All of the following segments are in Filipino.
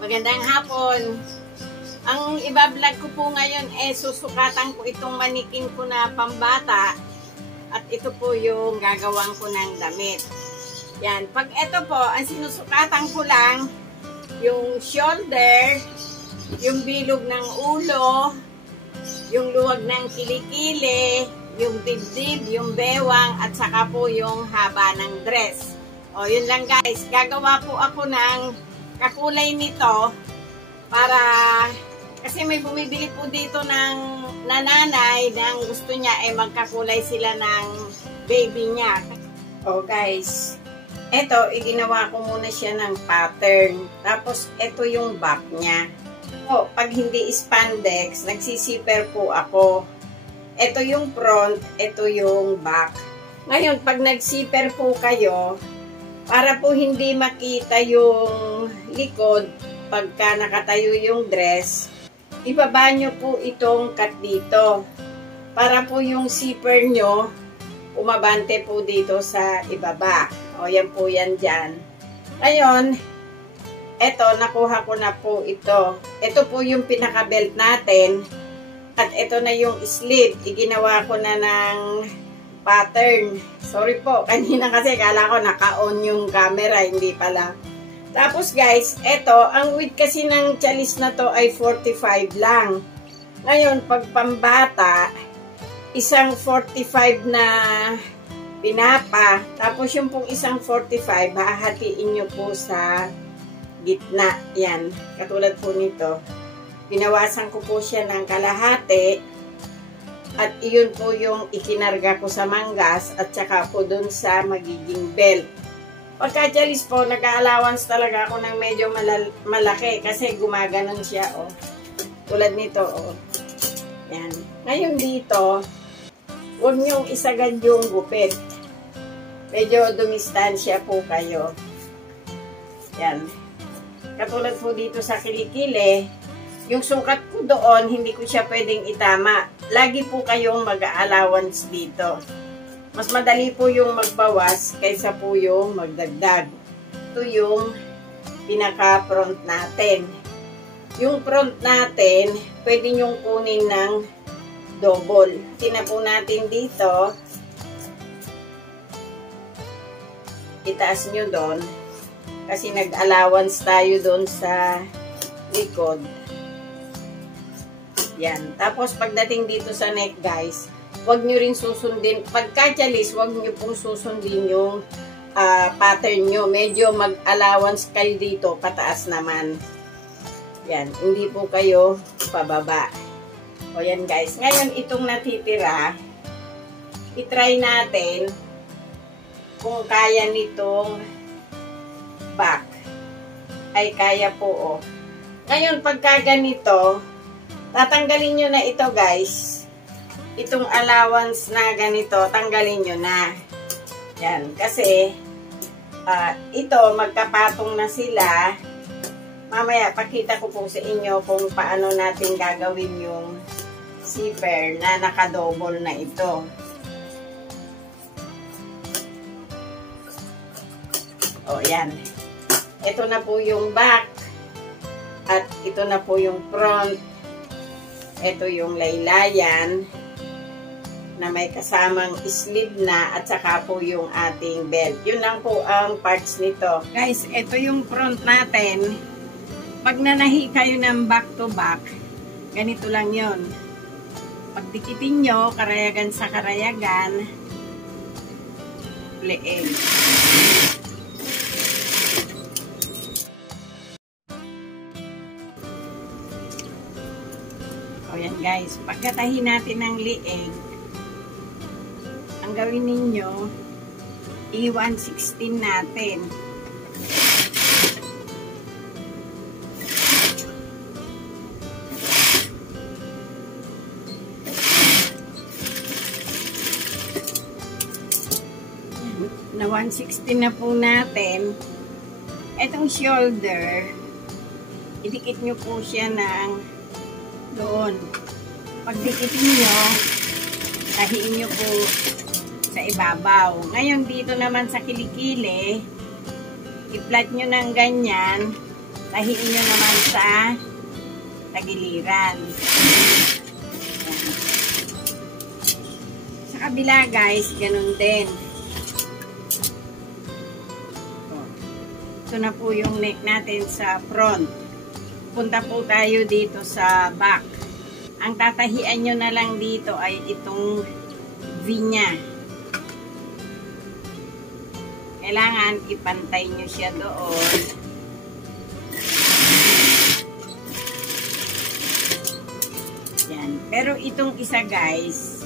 Magandang hapon. Ang ibablog ko po ngayon susukatan ko itong manikin ko na pambata at ito po yung gagawang ko ng damit. Yan. Pag ito po, ang sinusukatan ko lang yung shoulder, yung bilog ng ulo, yung luwag ng kilikili, yung dibdib, yung bewang, at saka po yung haba ng dress. O, yun lang guys. Gagawa po ako ng kakulay nito para kasi may bumibili po dito ng nanay ng gusto niya magkakulay sila ng baby niya. O guys, eto iginawa ko muna siya ng pattern. Tapos eto yung back niya. O, pag hindi spandex, nagsisiper po ako. Eto yung front, eto yung back. Ngayon, pag nagsiper po kayo, para po hindi makita yung likod pagka nakatayo yung dress, ibaba nyo po itong cut dito. Para po yung zipper nyo, umabante po dito sa ibaba. O, yan po yan dyan. Ngayon, eto, nakuha ko na po ito. Ito po yung pinaka-belt natin. At ito na yung sleeve. Iginawa ko na ng pattern. Sorry po, kanina kasi kala ko naka-on yung camera, hindi pala. Tapos guys, eto, ang width kasi ng chalis na to ay 45 lang. Ngayon, pag pambata, isang 45 na pinapa, tapos yung pong isang 45, hahatiin nyo po sa gitna. Yan, katulad po nito. Binawasan ko po siya ng kalahati. At iyon po yung ikinarga ko sa manggas at saka po dun sa magiging belt. Pagka-chalis po, nag-allowance talaga ako ng medyo malaki kasi gumaganon siya, oh. Tulad nito, oh. Yan. Ngayon dito, huwag niyong isagad yung gupit. Medyo dumistansya po kayo. Yan. Katulad po dito sa kilikili, yung sukat ko doon, hindi ko siya pwedeng itama. Lagi po kayong mag-allowance dito. Mas madali po yung magbawas kaysa po yung magdagdag. Ito yung pinaka-front natin. Yung front natin, pwede nyong kunin ng double. Tina po natin dito. Itaas nyo doon. Kasi nag-allowance tayo doon sa likod. Yan. Tapos, pagdating dito sa neck, guys, huwag nyo rin susundin. Pagka-chalis, huwag nyo pong susundin yung pattern nyo. Medyo mag-allowance kayo dito, pataas naman. Yan. Hindi po kayo pababa. O yan, guys. Ngayon, itong natitira, itry natin kung kaya nitong back. Ay, kaya po, oh. Ngayon, pagka ganito, tatanggalin nyo na ito guys. Itong allowance na ganito, tanggalin nyo na. Yan. Kasi, ito, magkapatong na sila. Mamaya, pakita ko po sa inyo kung paano natin gagawin yung zipper na nakadouble na ito. O, yan. Ito na po yung back. At ito na po yung front. Ito yung laylayan na may kasamang sleeve na at saka po yung ating belt. Yun lang po ang parts nito. Guys, ito yung front natin. Pag nanahi kayo ng back to back, ganito lang yun. Pagdikitin nyo, karayagan sa karayagan, leeg. O yan guys, pagkatahin natin ng lieg, ang gawin ninyo, i-116 natin. Na 116 na po natin, etong shoulder, idikit nyo po siya ng doon. Pagdikitin nyo, tahiin nyo po sa ibabaw. Ngayon, dito naman sa kilikili, i-flat nyo ng ganyan tahiin nyo naman sa tagiliran. Sa kabila guys, ganun din. Ito na po yung neck natin sa front. Punta po tayo dito sa back. Ang tatahian nyo na lang dito ay itong V nya. Kailangan ipantay nyo siya doon. Yan. Pero itong isa guys,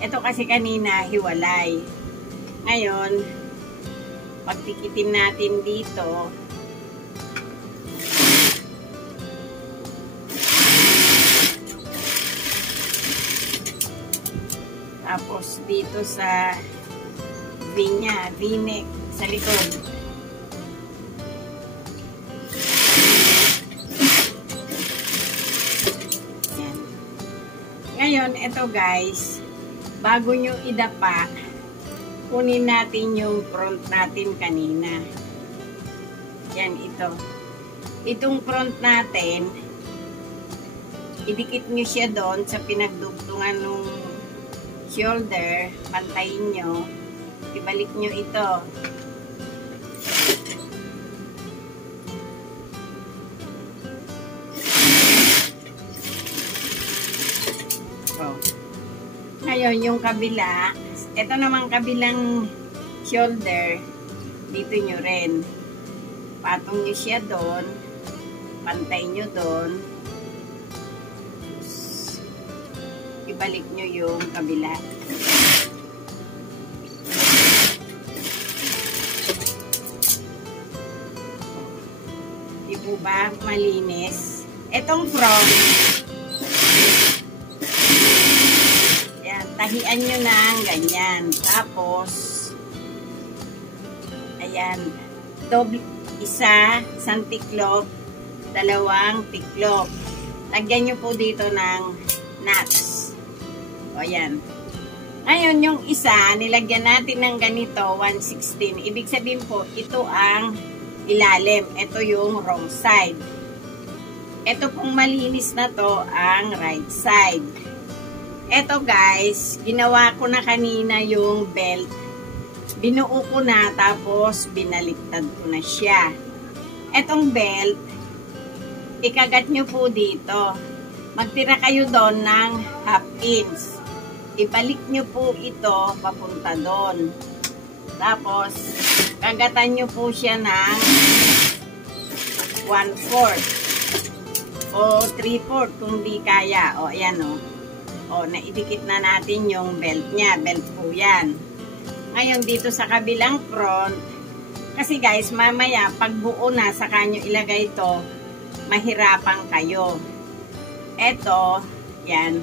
ito kasi kanina hiwalay. Ngayon, pagtikitin natin dito, tapos dito sa V nya, V-neck sa likod. Yan. Ngayon, ito guys, bago nyo idapa, kunin natin yung front natin kanina. Yan, ito. Itong front natin, idikit nyo siya doon sa pinagdugtungan ng shoulder, pantayin nyo, ibalik nyo ito. Oh. Ngayon, yung kabila, ito naman kabilang shoulder, dito nyo rin. Patong nyo siya doon, pantay nyo doon, ibalik nyo yung kabila. Di po ba malinis? Itong front, yan, tahian nyo ng ganyan. Tapos, ayan, isang tiklop, dalawang tiklop. Lagyan nyo po dito ng nuts. O, ayan. Ngayon, yung isa, nilagyan natin ng ganito, 1/16. Ibig sabihin po, ito ang ilalim. Ito yung wrong side. Ito pong malinis na to, ang right side. Ito guys, ginawa ko na kanina yung belt. Binuo ko na, tapos binaliktad ko na siya. Etong belt, ikagat nyo po dito. Magtira kayo doon ng 1/2 inch. Ibalik nyo po ito papunta doon. Tapos, kagatan nyo po siya ng 1/4 o 3/4 kung di kaya. O, ayan o. O, naidikit na natin yung belt niya. Belt po yan. Ngayon, dito sa kabilang front, kasi guys, mamaya, pag buo na, saka nyo ilagay ito, mahirapan kayo. Eto, yan.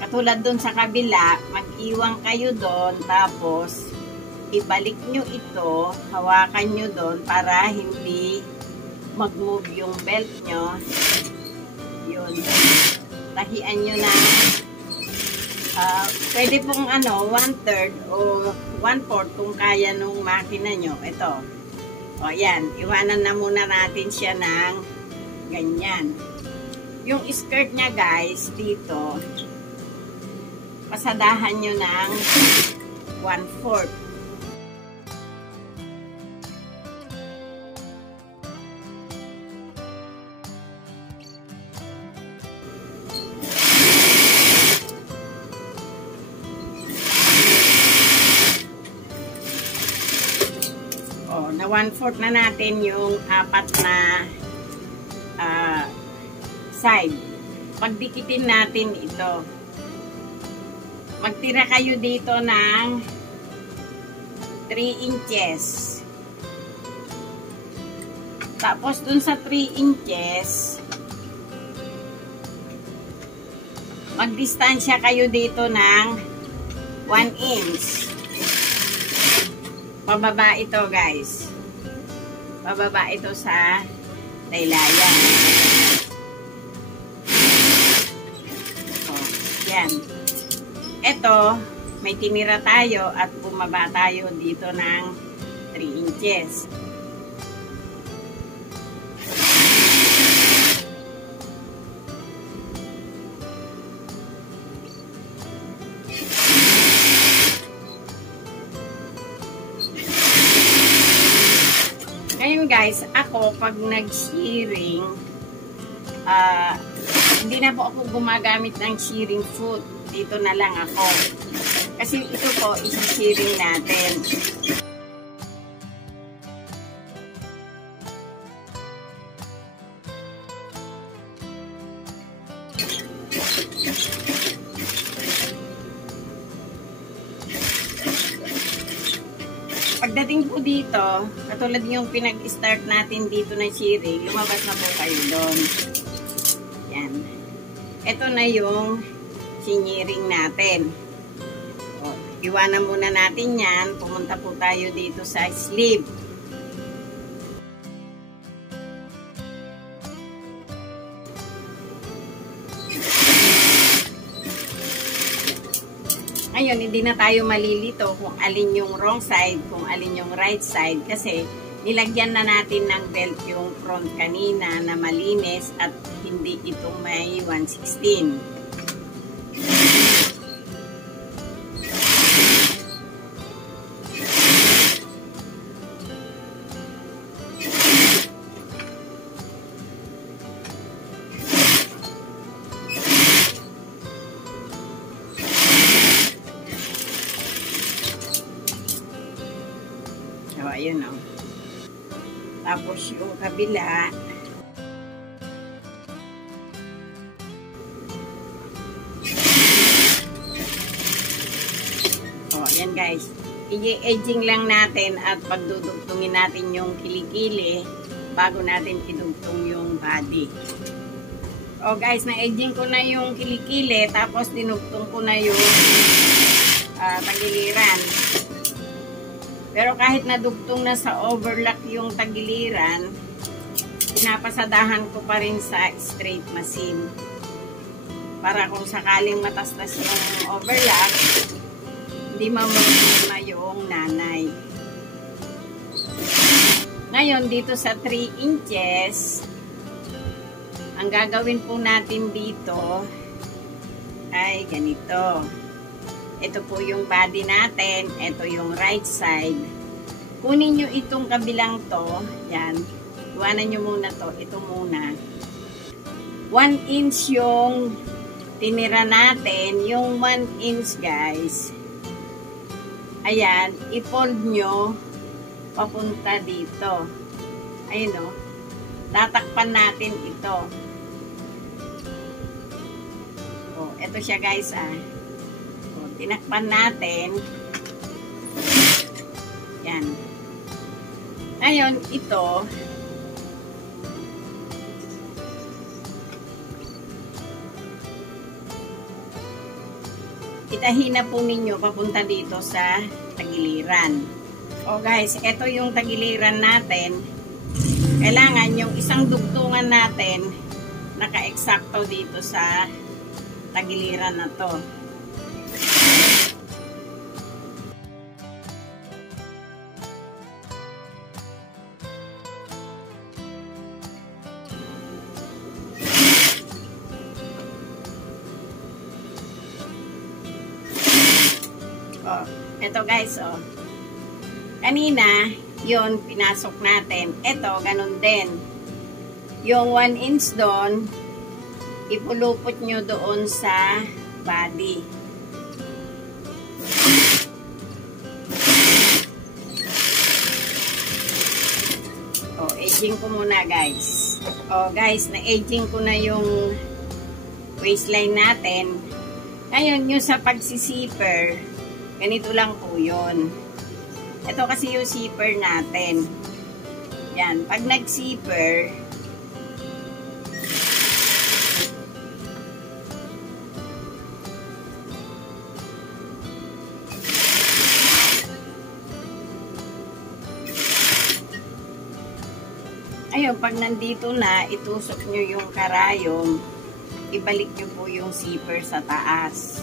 Katulad dun sa kabila, mag-iwang kayo doon, tapos, ibalik nyo ito, hawakan nyo doon, para hindi mag-move yung belt nyo. Yun. Tahian nyo na. Pwede pong 1/3 o 1/4 kung kaya nung makina nyo. Ito. O, yan. Iwanan na muna natin siya ng ganyan. Yung skirt niya, guys, dito, pasadahan nyo ng 1/4. Na 1/4 na natin yung apat na side. Pagdikitin natin ito. Magtira kayo dito ng 3 inches. Tapos dun sa 3 inches, magdistansya kayo dito ng 1 inch. Pababa ito, guys. Pababa ito sa laylayan. O, yan. Ito, may tinira tayo at bumaba tayo dito ng 3 inches. Ngayon guys, ako pag nag-shearing, hindi na po ako gumagamit ng shearing foot. Dito na lang ako. Kasi ito po, isi-shearing natin. Pagdating po dito, katulad yung pinag-start natin dito na shearing, lumabas na po kayo doon. Yan. Ito na yung siniring natin. O, iwanan muna natin yan. Pumunta po tayo dito sa sleeve. Ngayon, hindi na tayo malilito kung alin yung wrong side, kung alin yung right side. Kasi nilagyan na natin ng belt yung front kanina na malinis at hindi ito may 1/16. So, ayun o. Tapos yung kabila. O, ayan guys. I-edging lang natin at pagdudugtungin natin yung kilikili bago natin idugtong yung body. O guys, na-edging ko na yung kilikili tapos dinugtong ko na yung tagiliran. Pero kahit nadugtong na sa overlock yung tagiliran, pinapasadahan ko pa rin sa straight machine. Para kung sakaling matastas yung overlock, hindi mamulima yung nanay. Ngayon, dito sa 3 inches, ang gagawin po natin dito ay ganito. Ito po yung body natin. Ito yung right side. Kunin nyo itong kabilang to. Yan. Iwanan nyo muna to. Ito muna. 1 inch yung tinira natin. Yung 1 inch guys. Ayan. I-fold nyo papunta dito. Ayun o. Tatakpan natin ito. O, ito siya guys tinakpan natin. Yan. Ngayon, ito, itahin na po ninyo papunta dito sa tagiliran. O guys, ito yung tagiliran natin. Kailangan yung isang dugtungan natin naka-eksakto dito sa tagiliran na to. Oh, ito guys, oh. Kanina, yon pinasok natin. Ito, ganun din. Yung 1 inch doon, ipulupot nyo doon sa body. Oh, edging ko muna guys. Oh guys, na-edging ko na yung waistline natin. Ngayon, yung sa pagsisipper, ganito lang po yun. Ito kasi yung zipper natin. Yan. Pag nag-zipper, ayun, pag nandito na, itusok nyo yung karayom, ibalik nyo po yung zipper sa taas.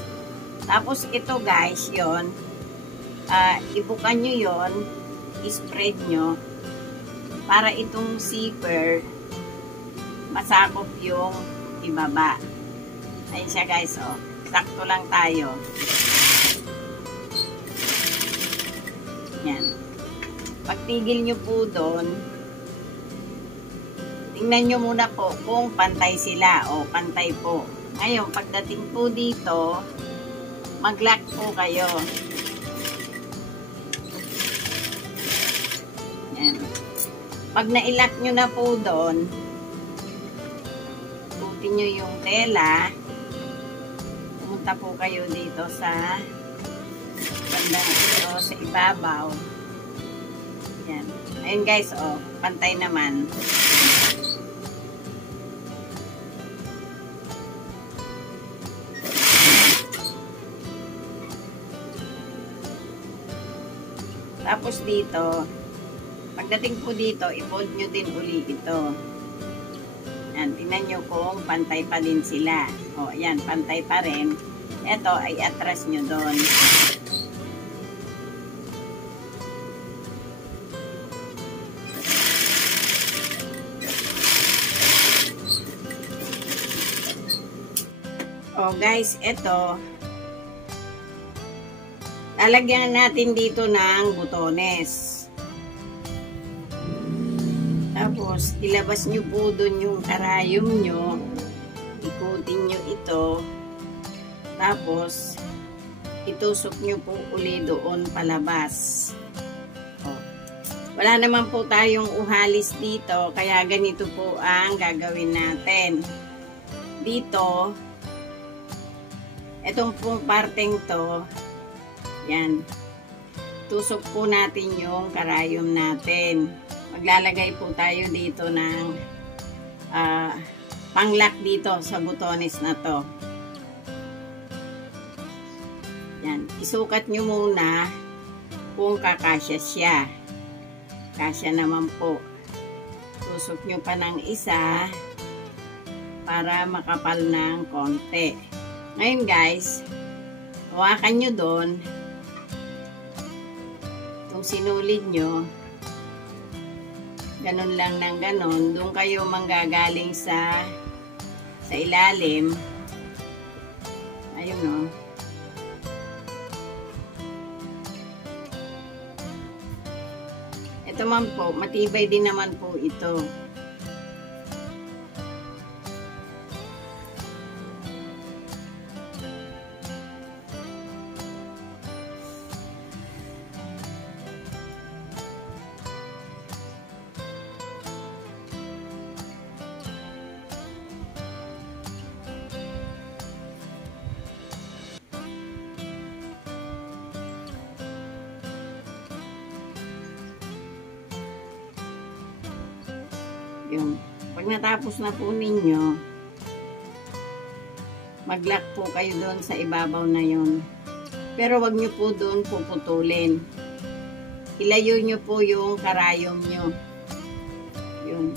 Tapos ito guys, yon, ibukan nyo yon, i-spread nyo, para itong zipper, masakop yung ibaba. Ayun siya guys, oh. Sakto lang tayo. Yan. Pagtigil nyo po doon, tingnan nyo muna po kung pantay sila. O, pantay po. Ngayon, pagdating po dito, mag-lock po kayo. Yan. Pag na-lock nyo na po doon, putin nyo yung tela. Pumunta po kayo dito sa bandang ito, sa ibabaw. Yan. Ayun guys, oh, pantay naman. Tapos dito, pagdating po dito, i-fold nyo din uli ito. Yan, tingnan nyo kung pantay pa din sila. O, yan, pantay pa rin. Ito ay atras nyo doon. O guys, ito, lalagyan natin dito ng butones. Tapos, ilabas nyo po doon yung karayom nyo. Ikutin nyo ito. Tapos, itusok nyo po uli doon palabas. O, wala naman po tayong uhalis dito, kaya ganito po ang gagawin natin. Dito, itong pong parteng to, yan, tusok po natin yung karayom natin. Maglalagay po tayo dito ng panglock dito sa butones na to. Yan, isukat nyo muna kung kakasya siya. Kasya naman po. Tusok nyo pa ng isa para makapal ng konti. Ngayon guys, hawakan nyo doon. Itong sinulid nyo, ganun lang ng ganun. Doon kayo manggagaling sa ilalim. Ayun o. Ito man po, matibay din naman po ito. Yung, pag natapos na po ninyo, mag-lock po kayo doon sa ibabaw na yun. Pero wag nyo po doon puputulin. Ilayo nyo po yung karayom nyo. Yun.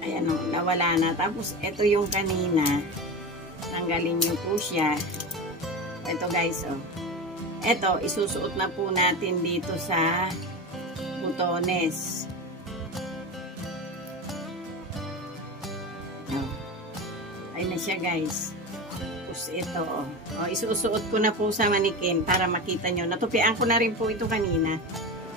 Ayan o, nawala na. Tapos, ito yung kanina. Tanggalin nyo po siya. Ito guys, o. Ito, isusuot na po natin dito sa butones. Oh. Ay na siya guys. Tapos ito, oh. Oh, isusuot ko na po sa manikin para makita nyo. Natupian ko na rin po ito kanina.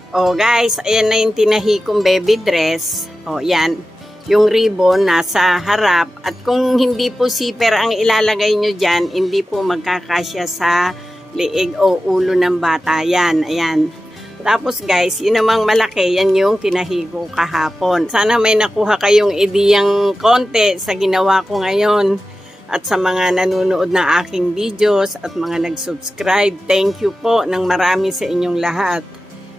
Oh guys, ayan na yung tinahi kong baby dress. Oh, yan. Yung ribbon nasa harap. At kung hindi po zipper ang ilalagay nyo dyan, hindi po magkakasya sa liig o ulo ng bata. Yan, ayan. Tapos guys, yun namang malaki, yan yung tinahigo kahapon. Sana may nakuha kayong ideyang konti sa ginawa ko ngayon. At sa mga nanonood na aking videos at mga nag-subscribe, thank you po ng marami sa inyong lahat.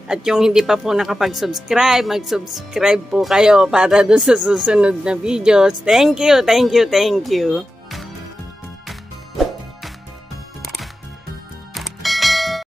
At yung hindi pa po nakapag-subscribe, mag-subscribe po kayo para doon sa susunod na videos. Thank you, thank you, thank you.